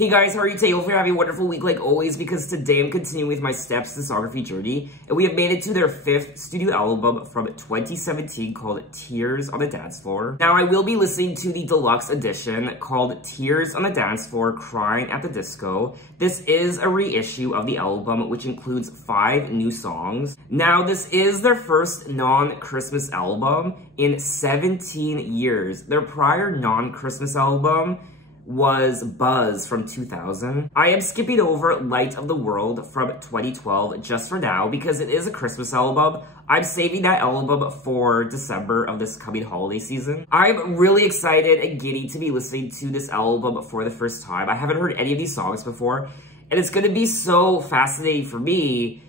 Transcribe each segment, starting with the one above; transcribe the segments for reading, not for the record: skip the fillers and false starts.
Hey guys, how are you today? Hopefully you're having a wonderful week like always, because today I'm continuing with my Steps discography journey, and we have made it to their 5th studio album from 2017 called Tears on the Dancefloor. Now I will be listening to the deluxe edition called Tears on the Dancefloor, Crying at the Disco. This is a reissue of the album, which includes 5 new songs. Now this is their first non-Christmas album in 17 years. Their prior non-Christmas album was Buzz from 2000. I am skipping over Light of the World from 2012 just for now because it is a Christmas album. I'm saving that album for December of this coming holiday season. I'm really excited and giddy to be listening to this album for the first time. I haven't heard any of these songs before, and it's going to be so fascinating for me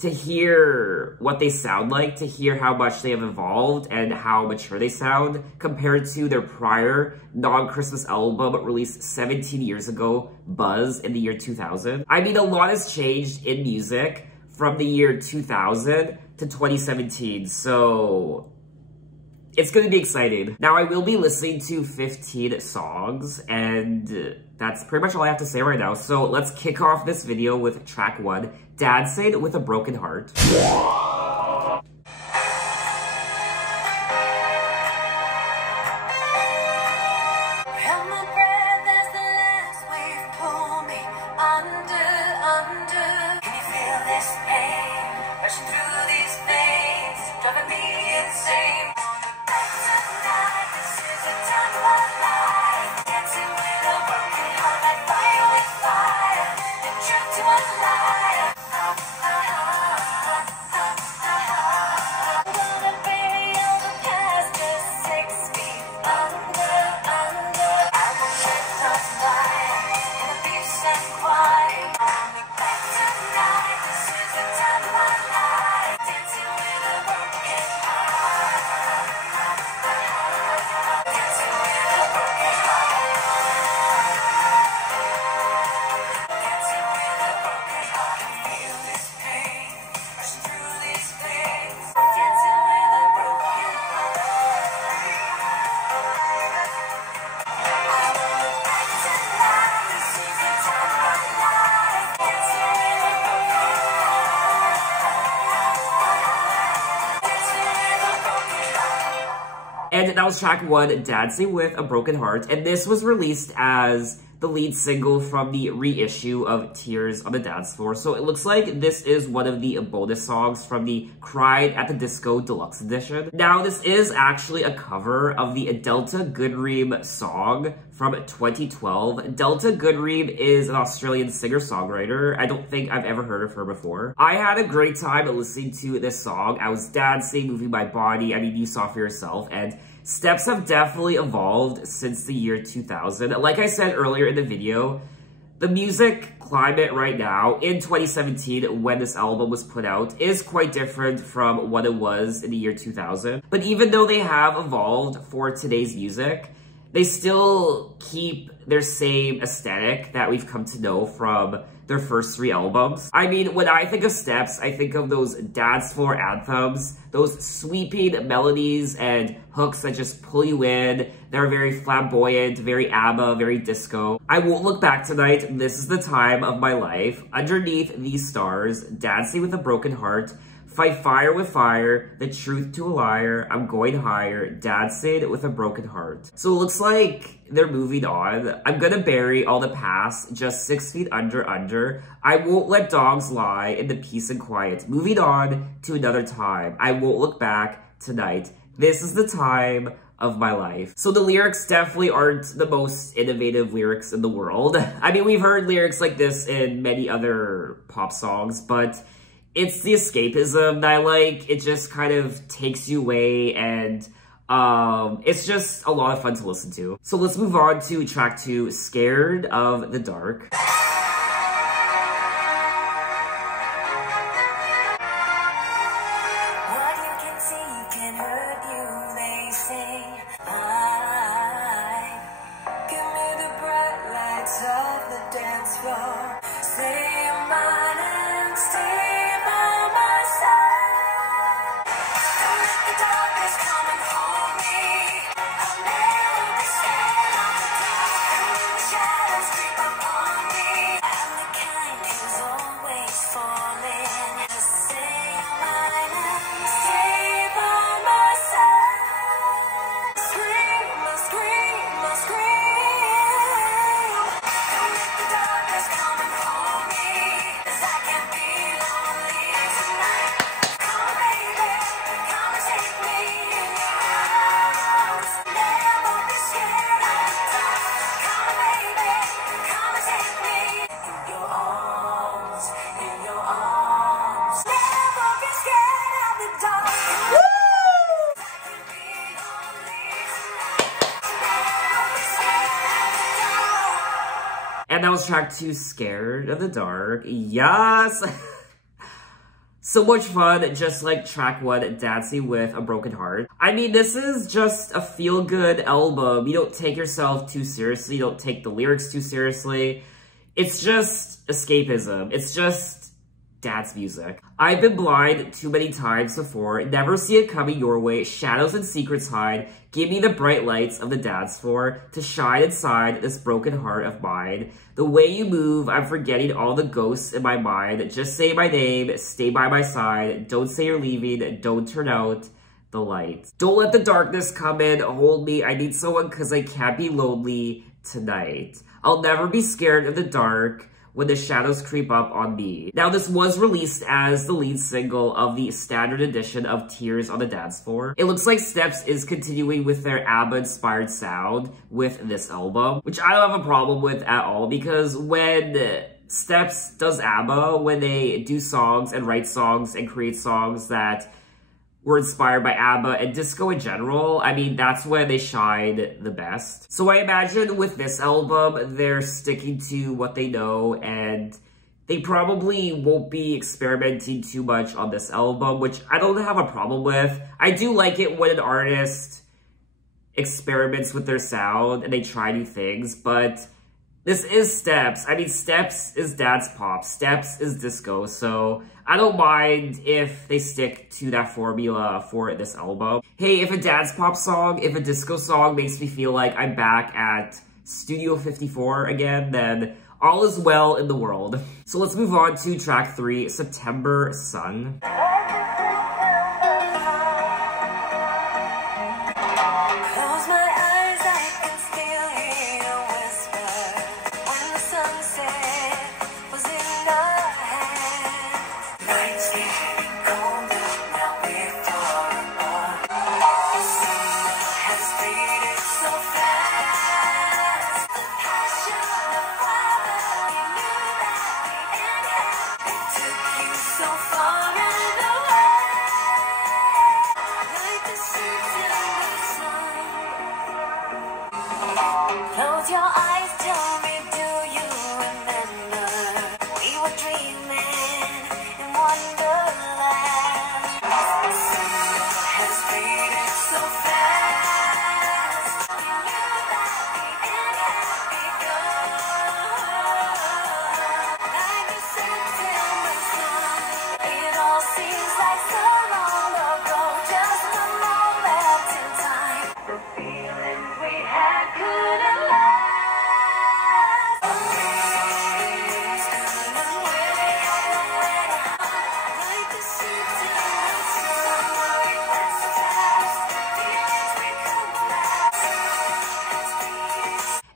to hear what they sound like, to hear how much they have evolved and how mature they sound compared to their prior non-Christmas album released 17 years ago, Buzz, in the year 2000. I mean, a lot has changed in music from the year 2000 to 2017, so it's going to be exciting. Now, I will be listening to 15 songs, and that's pretty much all I have to say right now. So let's kick off this video with track 1, Dancing with a Broken Heart. And that was track 1, Dancing with a Broken Heart, and this was released as the lead single from the reissue of Tears on the Dancefloor. So it looks like this is one of the bonus songs from the Crying at the Disco Deluxe Edition. Now this is actually a cover of the Delta Goodream song from 2012. Delta Goodream is an Australian singer-songwriter. I don't think I've ever heard of her before. I had a great time listening to this song. I was dancing, moving my body. I mean, you saw for yourself, and Steps have definitely evolved since the year 2000. Like I said earlier in the video, the music climate right now in 2017 when this album was put out is quite different from what it was in the year 2000. But even though they have evolved for today's music, they still keep their same aesthetic that we've come to know from their first 3 albums. I mean, when I think of Steps, I think of those dance floor anthems, those sweeping melodies and hooks that just pull you in. They're very flamboyant, very ABBA, very disco. I Won't Look Back Tonight, This Is the Time of My Life, Underneath These Stars, Dancing with a Broken Heart, Fight Fire with Fire, The Truth to a Liar, I'm Going Higher, Dancing with a Broken Heart. So it looks like they're moving on. I'm gonna bury all the past, just 6 feet under. I won't let dogs lie in the peace and quiet. Moving on to another time. I won't look back tonight. This is the time of my life. So the lyrics definitely aren't the most innovative lyrics in the world. I mean, we've heard lyrics like this in many other pop songs, but it's the escapism that I like. It just kind of takes you away, and it's just a lot of fun to listen to. So let's move on to track 2, Scared of the Dark. What you can see can hurt you, they say. Give me the bright lights of the dance floor. Say your mind and stay by my side. Don't let the darkness come and hold me. I'll never be scared of the dark. And when the shadows creep upon was track 2, Scared of the Dark. Yes! So much fun, just like track 1, Dancing with a Broken Heart. I mean, this is just a feel-good album. You don't take yourself too seriously. You don't take the lyrics too seriously. It's just escapism. It's just dance music. I've been blind too many times before. Never see it coming your way. Shadows and secrets hide. Give me the bright lights of the dance floor to shine inside this broken heart of mine. The way you move, I'm forgetting all the ghosts in my mind. Just say my name. Stay by my side. Don't say you're leaving. Don't turn out the lights. Don't let the darkness come in. Hold me. I need someone because I can't be lonely tonight. I'll never be scared of the dark when the shadows creep up on me. Now, this was released as the lead single of the standard edition of Tears on the Dance Floor. It looks like Steps is continuing with their ABBA-inspired sound with this album, which I don't have a problem with at all, because when Steps does ABBA, when they do songs and write songs and create songs that were inspired by ABBA and disco in general, I mean, that's when they shine the best. So I imagine with this album, they're sticking to what they know, and they probably won't be experimenting too much on this album, which I don't have a problem with. I do like it when an artist experiments with their sound and they try new things, but this is Steps. I mean, Steps is dance pop. Steps is disco, so I don't mind if they stick to that formula for this album. Hey, if a dance pop song, if a disco song makes me feel like I'm back at Studio 54 again, then all is well in the world. So let's move on to track 3, September Sun. Close your eyes, tell me, do you remember? We were dreaming in Wonderland. The summer has faded so fast. We knew that the end had begun. Like the September sun, it all seems like so long ago. Just a moment in time. The feeling we had couldn't last.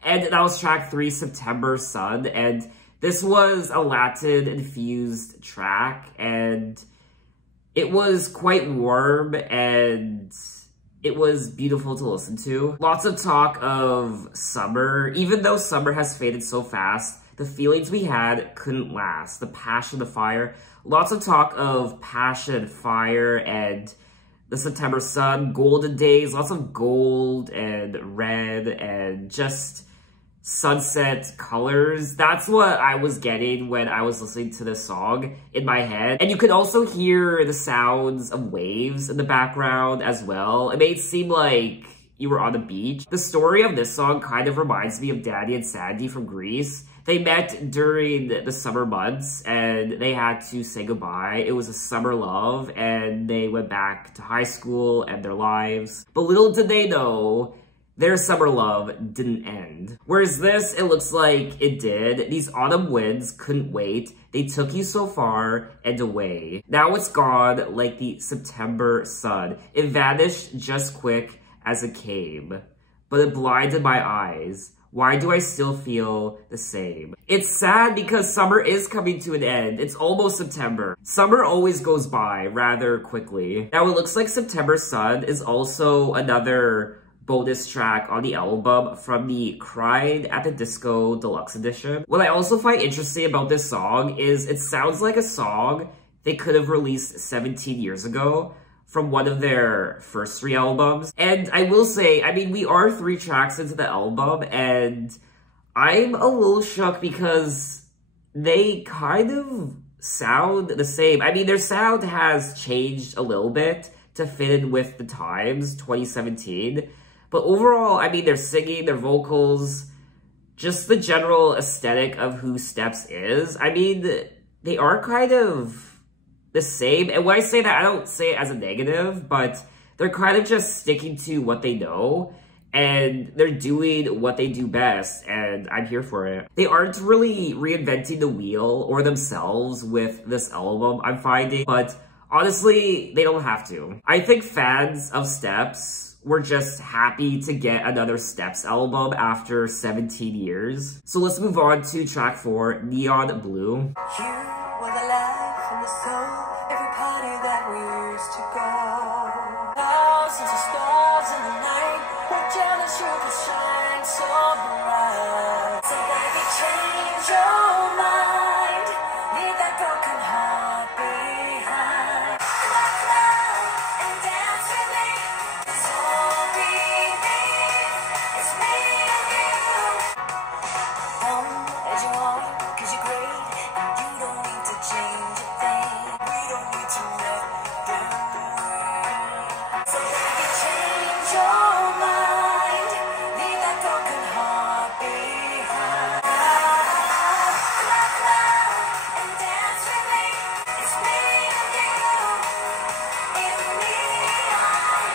And that was track 3, September Sun, and this was a Latin-infused track, and it was quite warm, and it was beautiful to listen to. Lots of talk of summer. Even though summer has faded so fast, the feelings we had couldn't last. The passion, the fire. Lots of talk of passion, fire, and the September sun, golden days, lots of gold and red and just sunset colors. That's what I was getting when I was listening to this song in my head. And you could also hear the sounds of waves in the background as well. It made it seem like you were on the beach. The story of this song kind of reminds me of Danny and Sandy from Greece. They met during the summer months and they had to say goodbye. It was a summer love and they went back to high school and their lives. But little did they know, their summer love didn't end. Whereas this, it looks like it did. These autumn winds couldn't wait. They took you so far and away. Now it's gone like the September sun. It vanished just quick as it came, but it blinded my eyes. Why do I still feel the same? It's sad because summer is coming to an end. It's almost September. Summer always goes by rather quickly. Now it looks like September Sun is also another bonus track on the album from the Cried at the Disco Deluxe Edition. What I also find interesting about this song is it sounds like a song they could have released 17 years ago from one of their first 3 albums. And I will say, I mean, we are 3 tracks into the album, and I'm a little shook because they kind of sound the same. I mean, their sound has changed a little bit to fit in with the times, 2017. But overall, I mean, their singing, their vocals, just the general aesthetic of who Steps is. I mean, they are kind of the same. And when I say that, I don't say it as a negative, but they're kind of just sticking to what they know. And they're doing what they do best, and I'm here for it. They aren't really reinventing the wheel or themselves with this album, I'm finding, but honestly, they don't have to. I think fans of Steps were just happy to get another Steps album after 17 years. So let's move on to track 4, Neon Blue. You were the life and the soul, every party that we used to go. Thousands of stars in the night, we're jealous you could shine so bright. So baby, change your mind, leave that broken heart behind. Come out and dance with me, it's all we need, it's me and you. Come as you are, 'cause you're great, and you don't need to change a thing. We don't need to let them win. So baby, change your mind, leave that broken heart behind. Come out and dance with me, it's me and you, in neon.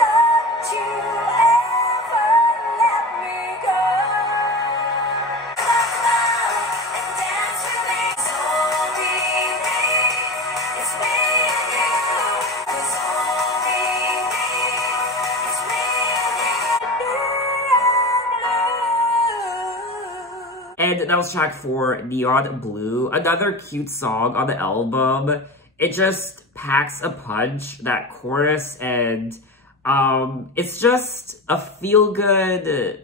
Don't you ever let me go. Come out and dance with me, it's all we need, it's me and you, it's all we need, it's me and you. And that was track 4, Neon Blue, another cute song on the album. It just packs a punch, that chorus, and it's just a feel-good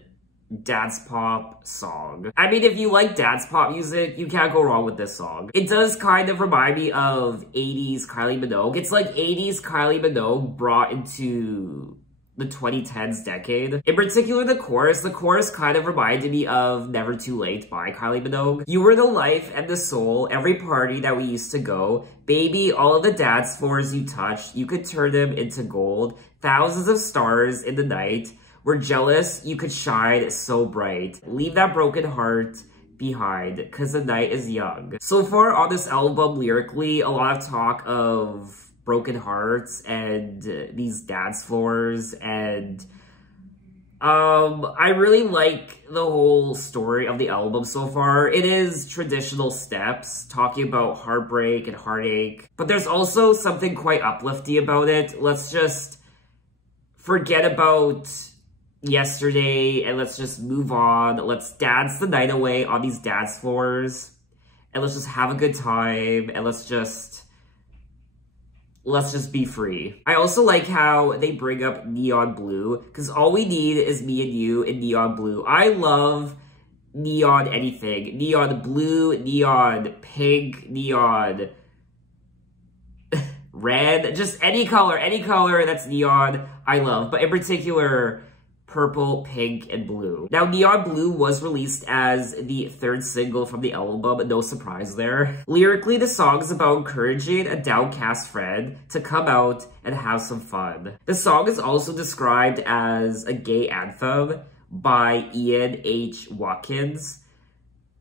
dance pop song. I mean, if you like dance pop music, you can't go wrong with this song. It does kind of remind me of 80s Kylie Minogue. It's like 80s Kylie Minogue brought into the 2010s decade. In particular, the chorus kind of reminded me of Never Too Late by Kylie Minogue. You were the life and the soul, every party that we used to go. Baby, all of the dance floors you touched, you could turn them into gold. Thousands of stars in the night. We're jealous, you could shine so bright. Leave that broken heart behind, 'cause the night is young. So far on this album, lyrically, a lot of talk of broken hearts and these dance floors, and I really like the whole story of the album so far. It is traditional Steps, talking about heartbreak and heartache, but there's also something quite uplifting about it. Let's just forget about yesterday and let's just move on. Let's dance the night away on these dance floors, and let's just have a good time, and let's just be free. I also like how they bring up neon blue, because all we need is me and you in neon blue. I love neon anything. Neon blue, neon pink, neon red, just any color that's neon, I love. But in particular, purple, pink, and blue. Now, Neon Blue was released as the 3rd single from the album, no surprise there. Lyrically, the song is about encouraging a downcast friend to come out and have some fun. The song is also described as a gay anthem by Ian H. Watkins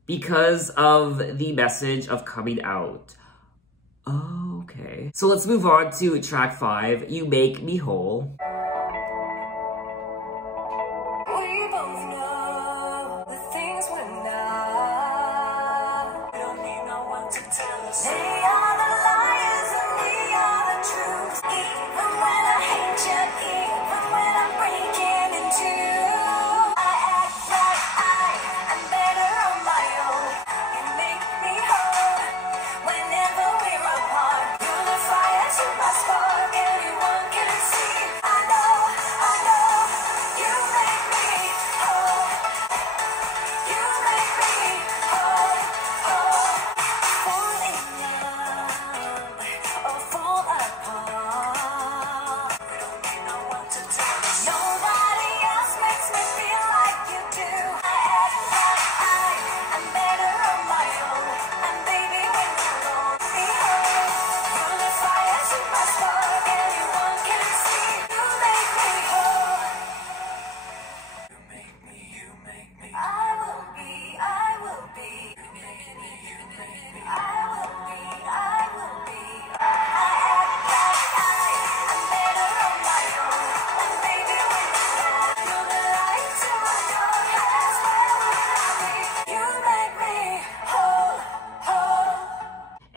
because of the message of coming out. Okay. So let's move on to track 5, You Make Me Whole. We both know the things we're not. We don't need no one to tell us. They are the liars and we are the truth. Even when I hate you, even when I'm breaking into you, I act like I'm better on my own. You make me whole whenever we're apart. You're the fire to my spark, anyone can see. I know, you make me whole. You make me whole, whole. Falling in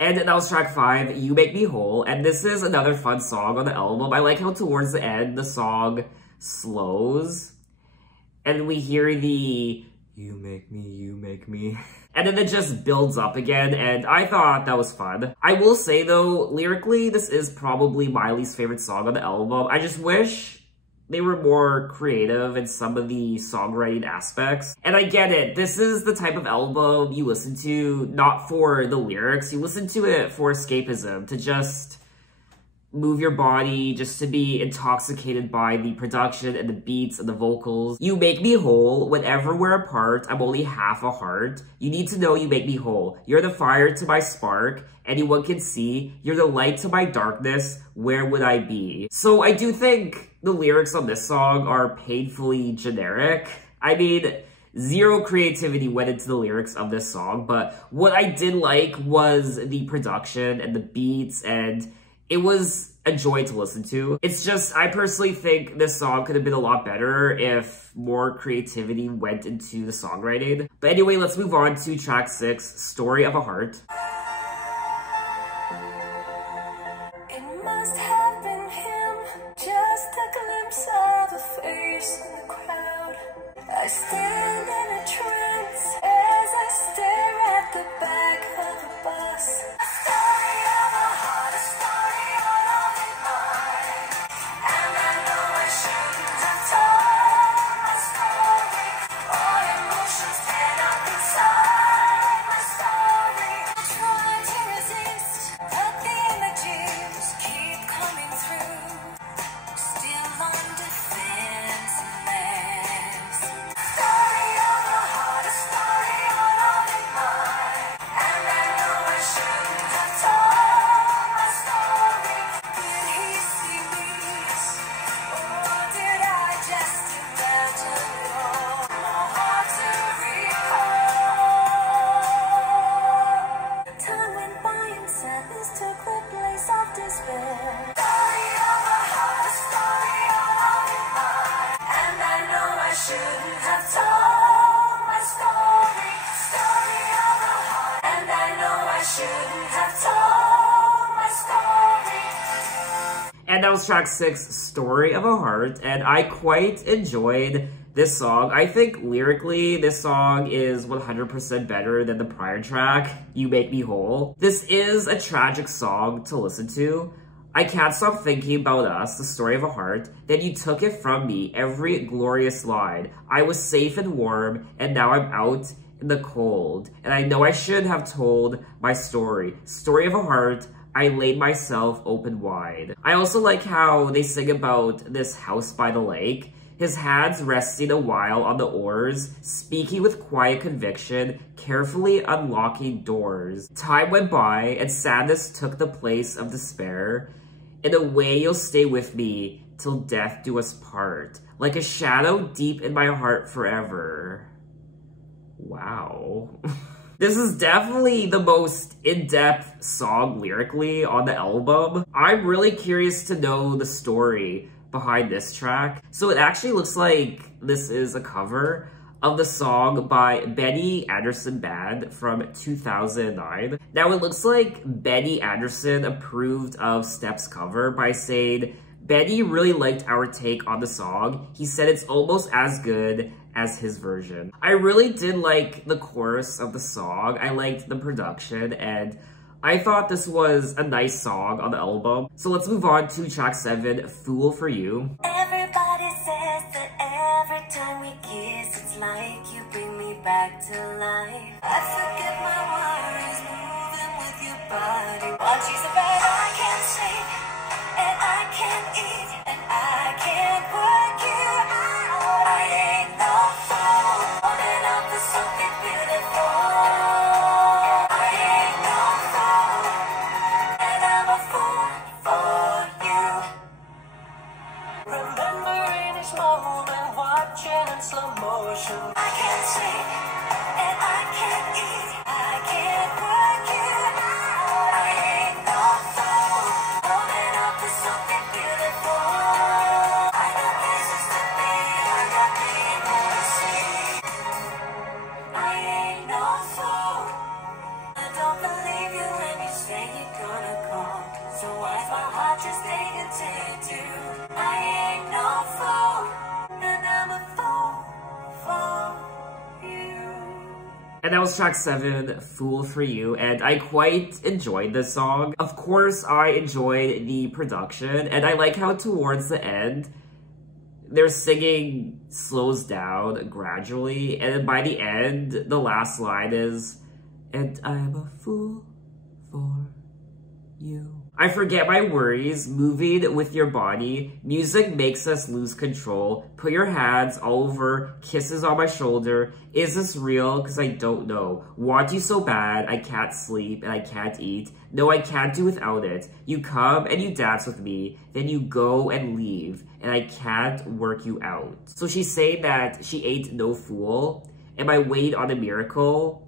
And that was track 5, You Make Me Whole. And this is another fun song on the album. I like how towards the end, the song slows. And we hear the, you make me, you make me. And then it just builds up again, and I thought that was fun. I will say though, lyrically, this is probably my least favorite song on the album. I just wish they were more creative in some of the songwriting aspects. And I get it, this is the type of album you listen to not for the lyrics, you listen to it for escapism, to just move your body, just to be intoxicated by the production and the beats and the vocals. You make me whole. Whenever we're apart, I'm only half a heart. You need to know you make me whole. You're the fire to my spark. Anyone can see. You're the light to my darkness. Where would I be? So I do think the lyrics on this song are painfully generic. I mean, zero creativity went into the lyrics of this song, but what I did like was the production and the beats, and it was a joy to listen to. It's just, I personally think this song could have been a lot better if more creativity went into the songwriting. But anyway, let's move on to track 6, Story of a Heart. It must have been him, just a glimpse of a face in the crowd. I stand in a trance as I stare at the back of a bus. A story of a heart, a story all of it mine. And I know I shouldn't have told my story. All emotions pent up inside my story. I try to resist, but the images keep coming through. Still on defenseless. Story of a heart, a story all of it mine. And I know I shouldn't have told my story. Did he see me? Or did I just imagine it all? More hard to recall. Time went by and sadness took the place of despair. Story of a heart, a story all of it mine. And I know I shouldn't have told my story. Story of a heart. And I know I shouldn't have told my story. And that was track 6, Story of a Heart, and I quite enjoyed this song. I think lyrically, this song is 100% better than the prior track, You Make Me Whole. This is a tragic song to listen to. I can't stop thinking about us, the story of a heart. Then you took it from me, every glorious line. I was safe and warm, and now I'm out in the cold. And I know I should have told my story. Story of a heart, I laid myself open wide. I also like how they sing about this house by the lake. His hands resting a while on the oars, speaking with quiet conviction, carefully unlocking doors. Time went by, and sadness took the place of despair. In a way, you'll stay with me till death do us part, like a shadow deep in my heart forever. Wow. This is definitely the most in-depth song lyrically on the album. I'm really curious to know the story behind this track. So it actually looks like this is a cover of the song by Benny Anderson Band from 2009. Now it looks like Benny Anderson approved of Steps' cover by saying, Benny really liked our take on the song. He said it's almost as good as his version. I really did like the chorus of the song. I liked the production, and I thought this was a nice song on the album. So let's move on to track 7, Fool for You. Everybody says that every time we kiss, it's like you bring me back to life. I forget my worries, moving with your body. What you said, I can't sleep, and I can't eat, and I can't work you out. I ain't no fool, holding up to something beautiful. I ain't no fool, and I'm a fool for you. Remembering each moment, watching in slow motion. I can't sleep, and I can't And that was track 7, Fool For You, and I quite enjoyed this song. Of course, I enjoyed the production, and I like how towards the end, their singing slows down gradually, and then by the end, the last line is, "And I'm a fool for you." I forget my worries, moving with your body. Music makes us lose control. Put your hands all over, kisses on my shoulder. Is this real? Cause I don't know. Want you so bad, I can't sleep and I can't eat. No, I can't do without it. You come and you dance with me, then you go and leave, and I can't work you out. So she's saying that she ain't no fool, and by wait on a miracle,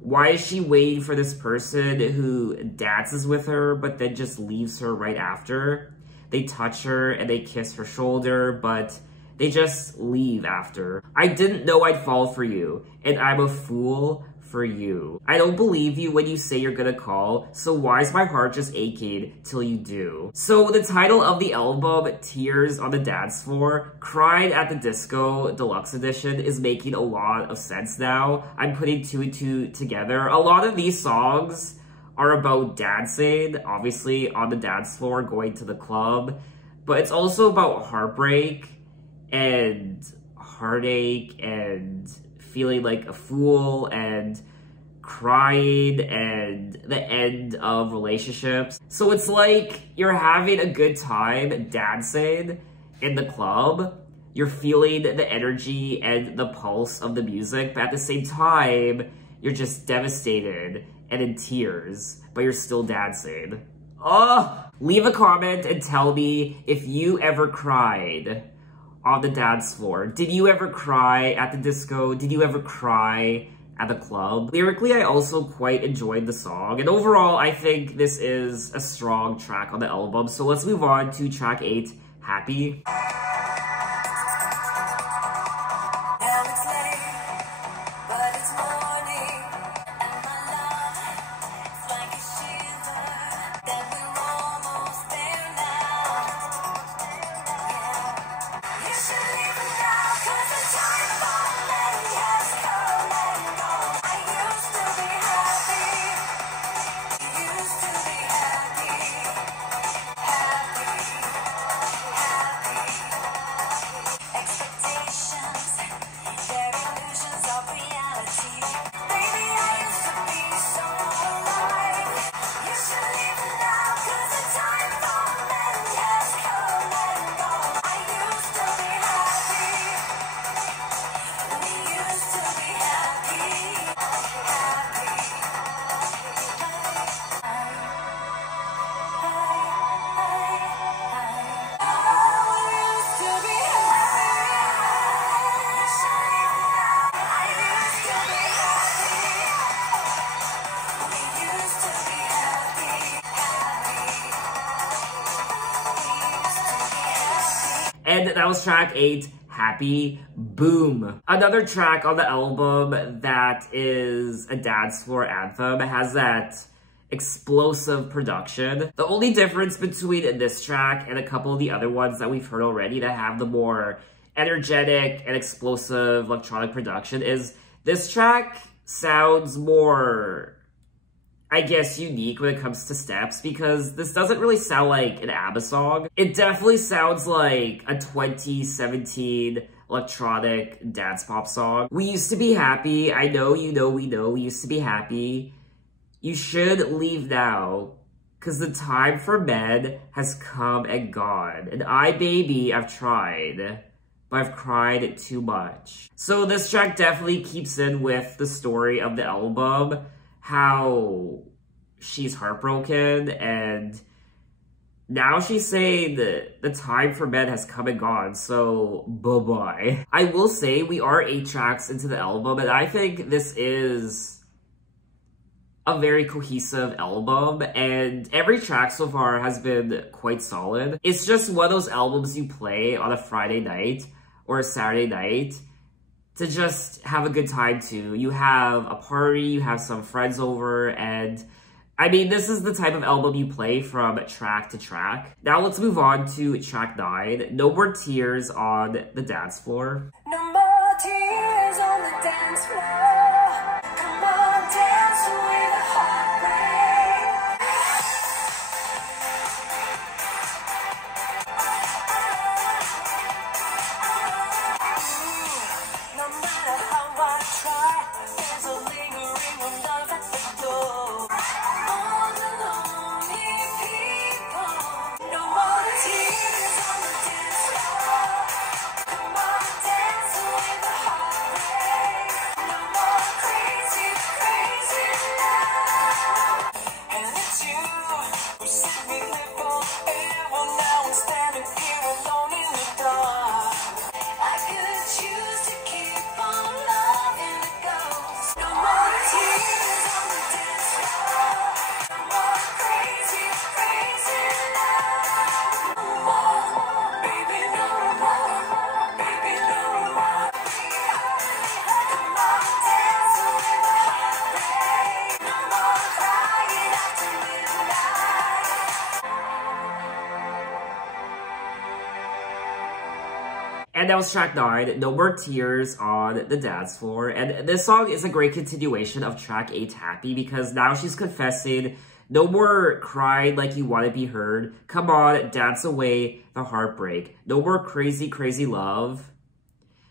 why is she waiting for this person who dances with her but then just leaves her right after? They touch her and they kiss her shoulder, but they just leave after. I didn't know I'd fall for you, and I'm a fool for you. I don't believe you when you say you're gonna call, so why is my heart just aching till you do? So the title of the album, Tears on the Dance Floor, Cried at the Disco Deluxe Edition, is making a lot of sense now. I'm putting 2 and 2 together. A lot of these songs are about dancing, obviously on the dance floor, going to the club, but it's also about heartbreak and heartache and feeling like a fool and crying and the end of relationships. So it's like you're having a good time dancing in the club. You're feeling the energy and the pulse of the music, but at the same time, you're just devastated and in tears, but you're still dancing. Oh! Leave a comment and tell me if you ever cried on the dance floor. Did you ever cry at the disco? Did you ever cry at the club? Lyrically, I also quite enjoyed the song, and overall, I think this is a strong track on the album. So let's move on to track 8, Happy. Now it's late, but it's morning, and my love, it's like a shiver, that we're almost there now. Yeah, you should leave it now, 'cause the time for letting has come and gone. I used to be happy, you used to be happy, happy, happy. Expectations, they're illusions of reality. Baby, I used to be so alive. You should leave it now, 'cause the time for letting has come and gone. I used to be happy, we used to be happy, happy. And that was track 8, Happy. Boom. Another track on the album that is a dance floor anthem. It has that explosive production. The only difference between this track and a couple of the other ones that we've heard already that have the more energetic and explosive electronic production is this track sounds more, I guess, unique when it comes to steps, because this doesn't really sound like an ABBA song. It definitely sounds like a 2017 electronic dance pop song. We used to be happy. I know, you know, we know. We used to be happy. You should leave now, because the time for men has come and gone. And baby, I've tried, but I've cried too much. So this track definitely keeps in with the story of the album, how she's heartbroken, and now she's saying that the time for men has come and gone, so bye-bye. I will say we are 8 tracks into the album, and I think this is a very cohesive album, and every track so far has been quite solid. It's just one of those albums you play on a Friday night or a Saturday night to just have a good time to. You have a party, you have some friends over, and I mean, this is the type of album you play from track to track. Now let's move on to track 9, No More Tears on the Dance Floor. No more tears on the dance floor. Come And that was track 9, No More Tears on the Dance Floor. And this song is a great continuation of track 8, Happy, because now she's confessing, no more crying like you want to be heard. Come on, dance away the heartbreak. No more crazy, crazy love.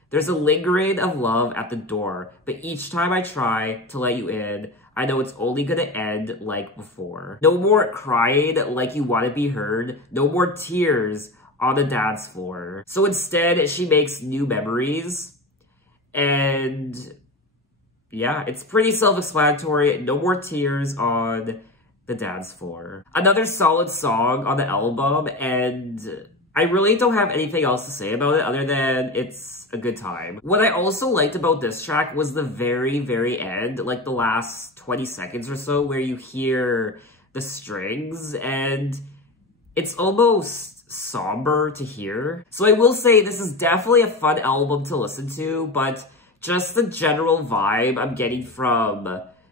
There's a lingering of love at the door, but each time I try to let you in, I know it's only gonna end like before. No more crying like you want to be heard. No more tears on the dance floor. So instead, she makes new memories. And yeah, it's pretty self-explanatory. No more tears on the dance floor. Another solid song on the album, and I really don't have anything else to say about it other than it's a good time. What I also liked about this track was the very, very end, like the last 20 seconds or so, where you hear the strings, and it's almost somber to hear. So I will say this is definitely a fun album to listen to, but just the general vibe I'm getting from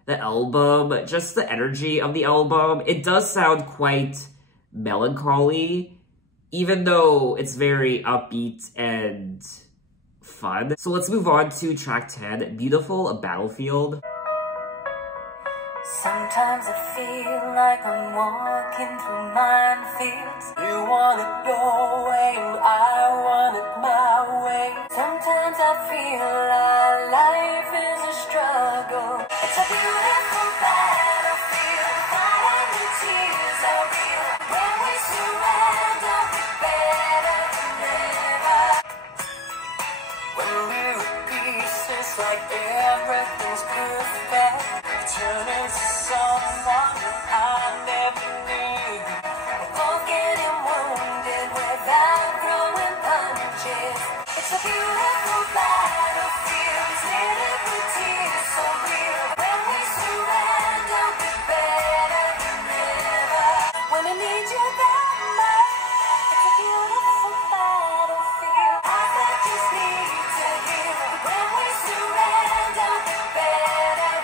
the album, just the energy of the album, it does sound quite melancholy, even though it's very upbeat and fun. So let's move on to track 10, Beautiful, A Battlefield. Sometimes I feel like I'm walking through minefields. You want it your way, I want it my way. Sometimes I feel like life is a struggle. It's a beautiful battlefield, fighting the tears are real. When we surrender, better than ever. When we're at peace, it's like everything's perfect. Turn into someone that I never knew. We're both getting wounded without throwing punches. It's a beautiful battlefield, littered with tears so real. When we surrender, we're better than ever. When I need you that much, it's a beautiful battlefield. I just need to hear. When we surrender, we're better.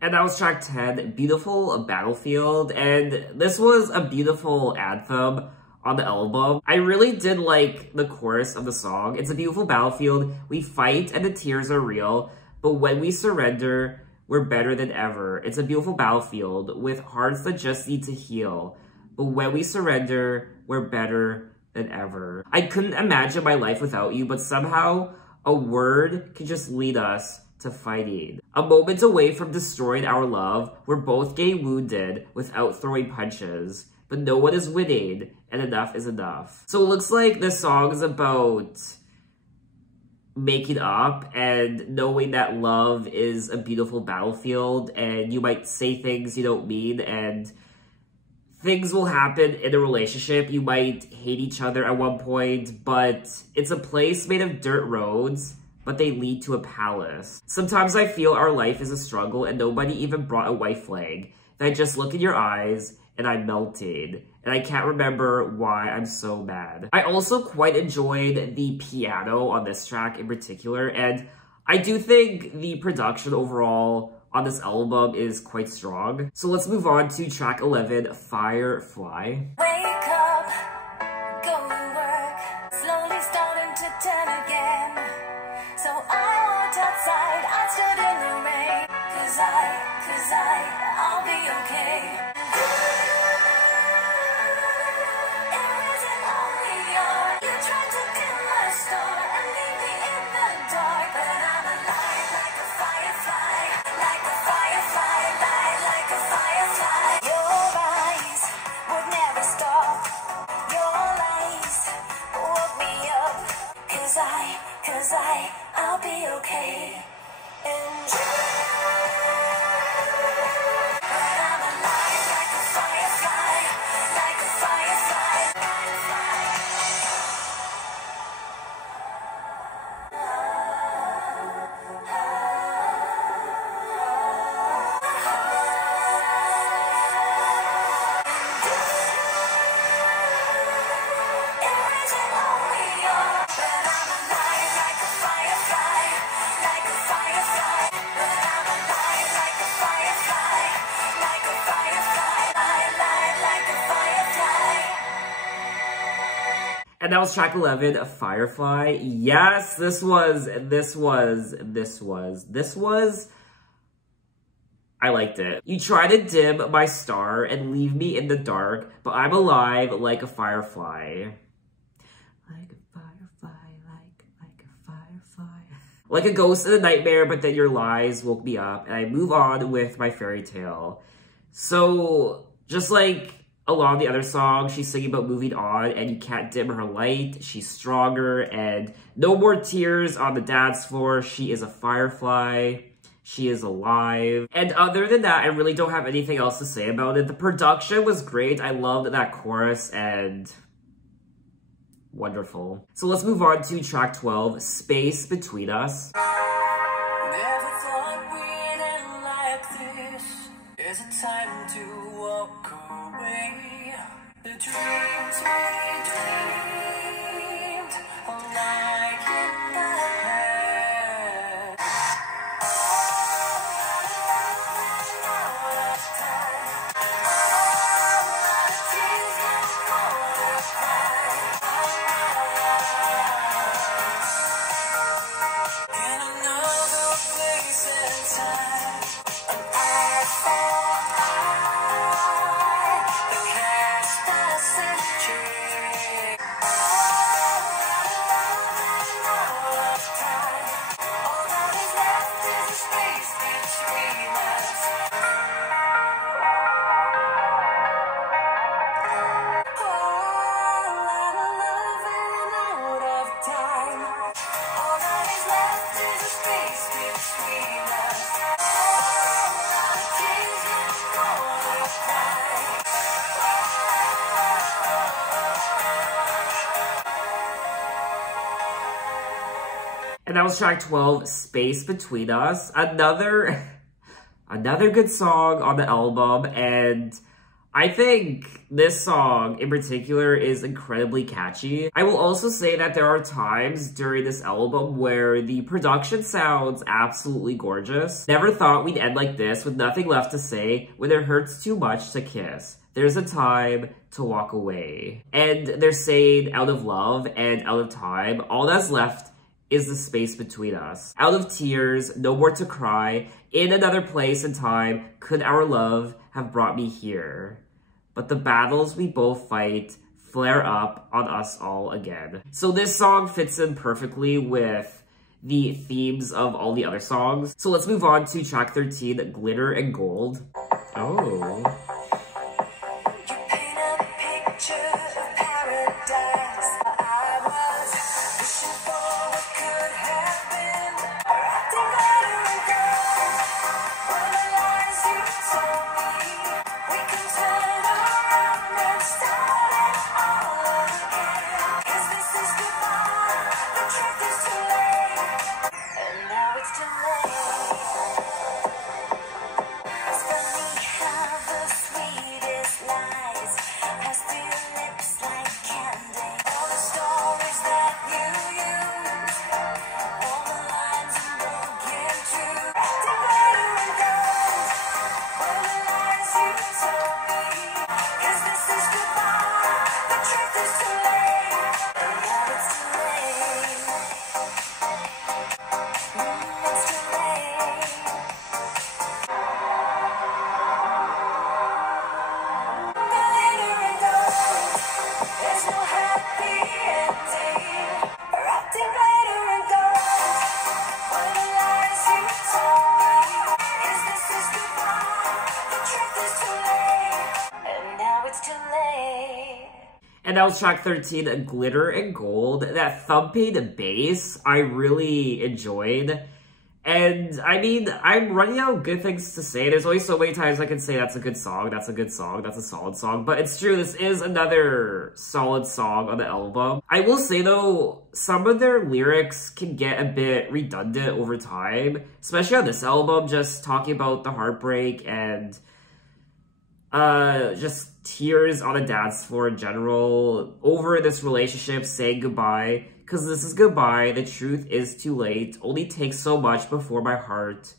And that was track 10, Beautiful, A Battlefield, and this was a beautiful anthem on the album. I really did like the chorus of the song. It's a beautiful battlefield, we fight and the tears are real, but when we surrender, we're better than ever. It's a beautiful battlefield with hearts that just need to heal, but when we surrender, we're better than ever. I couldn't imagine my life without you, but somehow a word can just lead us to fighting. A moment away from destroying our love, we're both getting wounded without throwing punches, but no one is winning, and enough is enough. So it looks like this song is about making up and knowing that love is a beautiful battlefield, and you might say things you don't mean, and things will happen in a relationship. You might hate each other at one point, but it's a place made of dirt roads, but they lead to a palace. Sometimes I feel our life is a struggle and nobody even brought a white flag. Then I just look in your eyes and I'm melted. And I can't remember why I'm so mad. I also quite enjoyed the piano on this track in particular. And I do think the production overall on this album is quite strong. So let's move on to track 11, Firefly. Wake up, go to work, slowly starting to turn again. So I walked outside, I stood in the rain, cause I'll be okay. It wasn't only you tried to dim my star and leave me in the dark, but I'm alive like a firefly, like a firefly, alive like a firefly. Your eyes would never stop. And that was track 11, Firefly. Yes, this was, I liked it. You try to dim my star and leave me in the dark, but I'm alive like a firefly. Like a firefly, like a firefly. Like a ghost in a nightmare, but then your lies woke me up, and I move on with my fairy tale. So, just like a lot of the other songs, she's singing about moving on, and you can't dim her light. She's stronger, and no more tears on the dance floor. She is a firefly. She is alive. And other than that, I really don't have anything else to say about it. The production was great. I loved that chorus, and wonderful. So let's move on to track 12, Space Between Us. Never thought we'd end like this. Is it time to walk away? The dreams we dreamed all night in the head. In another place and time, an eye for eye, the cast a century. All that is left is a space between us. All out of love and out of time. All that is left is a space between us. All the tears and all the cry. And that was track 12, Space Between Us. Another good song on the album, and I think this song in particular is incredibly catchy. I will also say that there are times during this album where the production sounds absolutely gorgeous. Never thought we'd end like this, with nothing left to say when it hurts too much to kiss. There's a time to walk away. And they're saying out of love and out of time, all that's left is the space between us. Out of tears, no more to cry. In another place and time, could our love have brought me here? But the battles we both fight flare up on us all again. So this song fits in perfectly with the themes of all the other songs. So let's move on to track 13, Glitter and Gold. Oh. You paint a picture of paradise. I was wishing for what could have been. Acting glitter and gold. Were the lies you told me. We can turn around and start it all again. 'Cause this is goodbye. The truth is too late. And now it's too late. It's funny how the sweetest lies pass through your lips like candy. All the stories that you use, all the lines and broken truth. Acting glitter and gold, were the lies you told me. 'Cause this is goodbye, the truth is too late. And now it's too late. It's too late. Glitter and gold, there's no happy ending. Acting glitter and gold, were the lies you told me. 'Cause this is goodbye, the truth is too late. And now it's too late. And that was track 13, Glitter and Gold. That thumping bass, I really enjoyed. And, I mean, I'm running out of good things to say. There's only so many times I can say that's a good song, that's a good song, that's a solid song. But it's true, this is another solid song on the album. I will say, though, some of their lyrics can get a bit redundant over time. Especially on this album, just talking about the heartbreak and just tears on the dance floor in general, over this relationship, saying goodbye, because this is goodbye, the truth is too late, only takes so much before my heart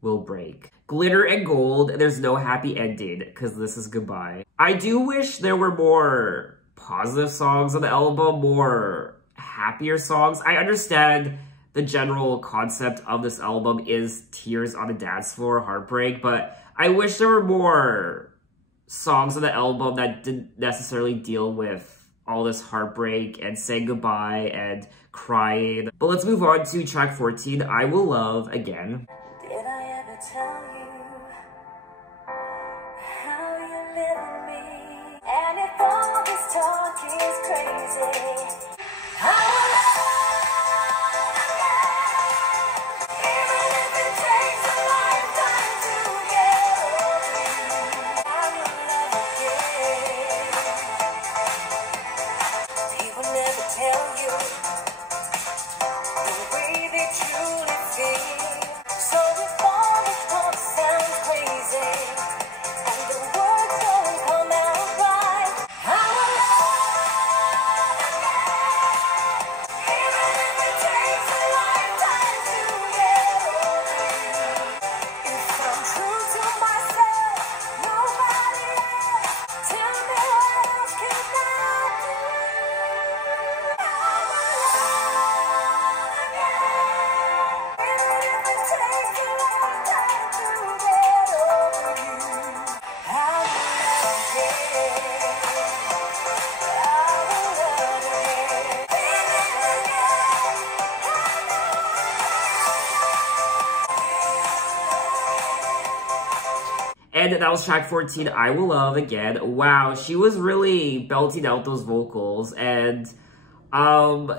will break. Glitter and gold, there's no happy ending, because this is goodbye. I do wish there were more positive songs on the album, more happier songs. I understand the general concept of this album is tears on the dance floor, heartbreak, but I wish there were more songs on the album that didn't necessarily deal with all this heartbreak and saying goodbye and crying. But let's move on to track 14, I Will Love Again. Did I ever tell you how you live in me? And if all this talk is crazy, I will love again. Even if it takes a lifetime to get over you, I will love again. He will never tell you the way they truly feel. So if all this talk sounds crazy and the words don't come out right, I will love again. Even if it takes a lifetime to get over you. If I'm true to myself, nobody else, tell me what else can I do? I will love again. Even if it takes a lifetime to get over you, I will love again. I will love again. And that was track 14, I Will Love Again. Wow, she was really belting out those vocals, and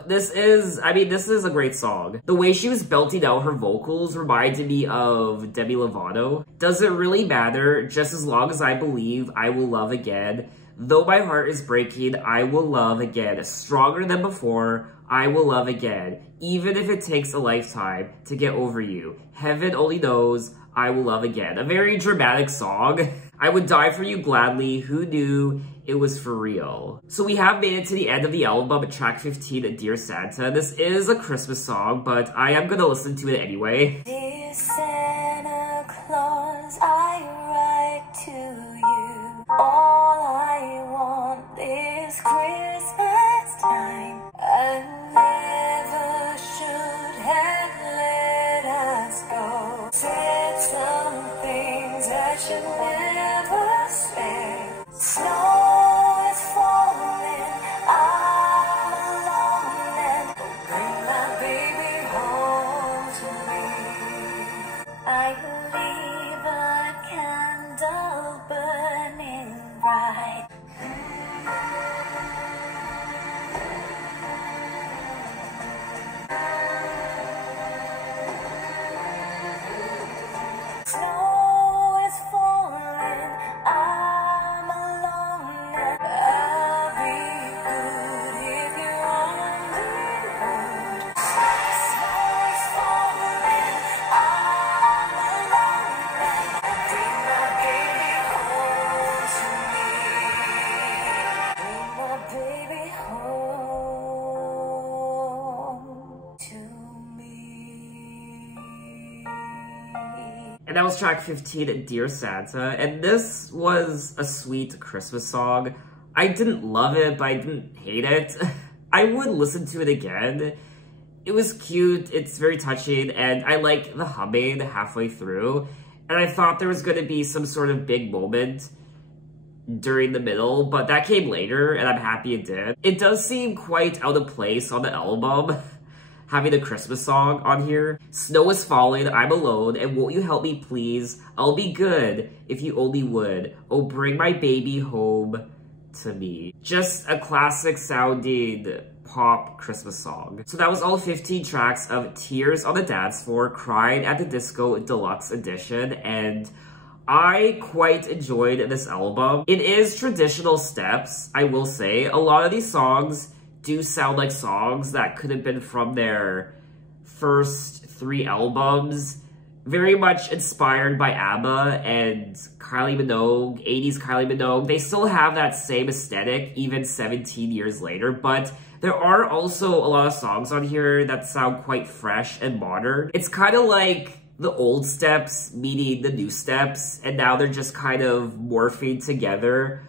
this is a great song. The way she was belting out her vocals reminded me of Demi Lovato. Does it really matter? Just as long as I believe, I will love again. Though my heart is breaking, I will love again. Stronger than before, I will love again. Even if it takes a lifetime to get over you. Heaven only knows, I will love again. A very dramatic song. I would die for you gladly. Who knew it was for real? So we have made it to the end of the album at track 15, Dear Santa. This is a Christmas song, but I am gonna listen to it anyway. Dear Santa Claus, I write to you. All I want is Christmas time. I never should have let us go. Said some things I should never say. Snow is falling, I'm alone, and bring my baby home to me. I leave a candle burning bright. Snow is falling, I'm alone, and I'll be good if you're on the road. Snow is falling, I'm alone, and bring my baby home to me. Bring my baby home to me. And that was track 15, Dear Santa. And this was a sweet Christmas song. I didn't love it, but I didn't hate it. I would listen to it again. It was cute, it's very touching, and I like the humming halfway through. And I thought there was going to be some sort of big moment during the middle, but that came later, and I'm happy it did. It does seem quite out of place on the album, having a Christmas song on here. Snow is falling, I'm alone, and won't you help me please? I'll be good if you only would. Oh, bring my baby home to me. Just a classic sounding pop Christmas song. So that was all 15 tracks of Tears on the Dance Floor, Crying at the Disco Deluxe Edition, and I quite enjoyed this album. It is traditional steps, I will say. A lot of these songs do sound like songs that could have been from their first 3 albums. Very much inspired by ABBA and Kylie Minogue, 80s Kylie Minogue. They still have that same aesthetic even 17 years later, but there are also a lot of songs on here that sound quite fresh and modern. It's kind of like the old steps meeting the new steps, and now they're just kind of morphing together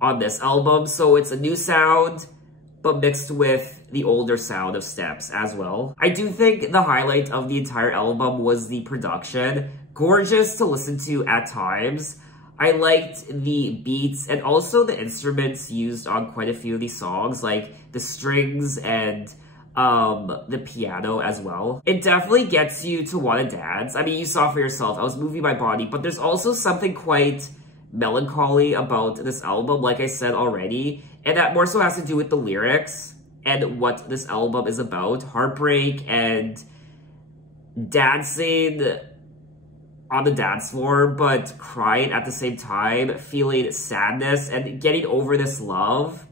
on this album. So it's a new sound, but mixed with the older sound of Steps as well. I do think the highlight of the entire album was the production. Gorgeous to listen to at times. I liked the beats and also the instruments used on quite a few of these songs, like the strings and the piano as well. It definitely gets you to want to dance. I mean, you saw for yourself, I was moving my body, but there's also something quite melancholy about this album, like I said already, and that more so has to do with the lyrics and what this album is about. Heartbreak and dancing on the dance floor, but crying at the same time, feeling sadness and getting over this love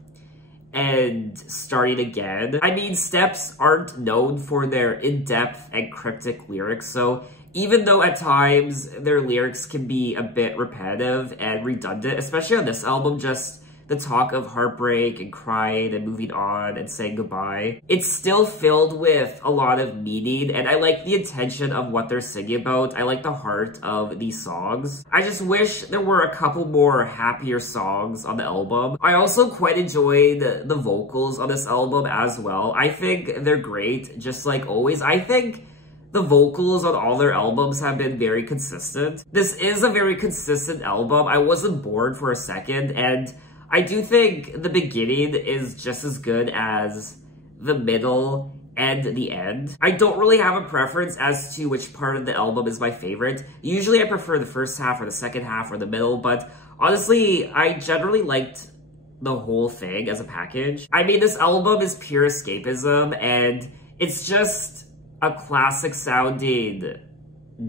and starting again. I mean, Steps aren't known for their in-depth and cryptic lyrics, so even though at times their lyrics can be a bit repetitive and redundant, especially on this album, just the talk of heartbreak and crying and moving on and saying goodbye, it's still filled with a lot of meaning, and I like the intention of what they're singing about. I like the heart of these songs. I just wish there were a couple more happier songs on the album. I also quite enjoyed the vocals on this album as well. I think they're great, just like always. I think the vocals on all their albums have been very consistent. This is a very consistent album. I wasn't bored for a second, and I do think the beginning is just as good as the middle and the end. I don't really have a preference as to which part of the album is my favorite. Usually I prefer the first half or the second half or the middle, but honestly, I generally liked the whole thing as a package. I mean, this album is pure escapism, and it's just a classic sounding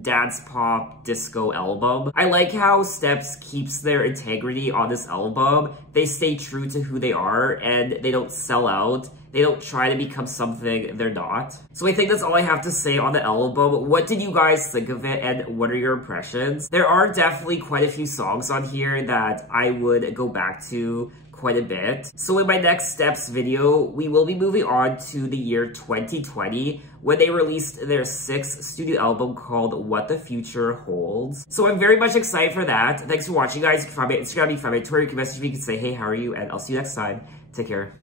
dance pop disco album. I like how Steps keeps their integrity on this album. They stay true to who they are and they don't sell out. They don't try to become something they're not. So I think that's all I have to say on the album. What did you guys think of it and what are your impressions? There are definitely quite a few songs on here that I would go back to quite a bit. So in my next Steps video, we will be moving on to the year 2020 when they released their 6th studio album called What the Future Holds. So I'm very much excited for that. Thanks for watching, guys. You can find me on Instagram, you can find me on Twitter, you can message me, you can say, hey, how are you? And I'll see you next time. Take care.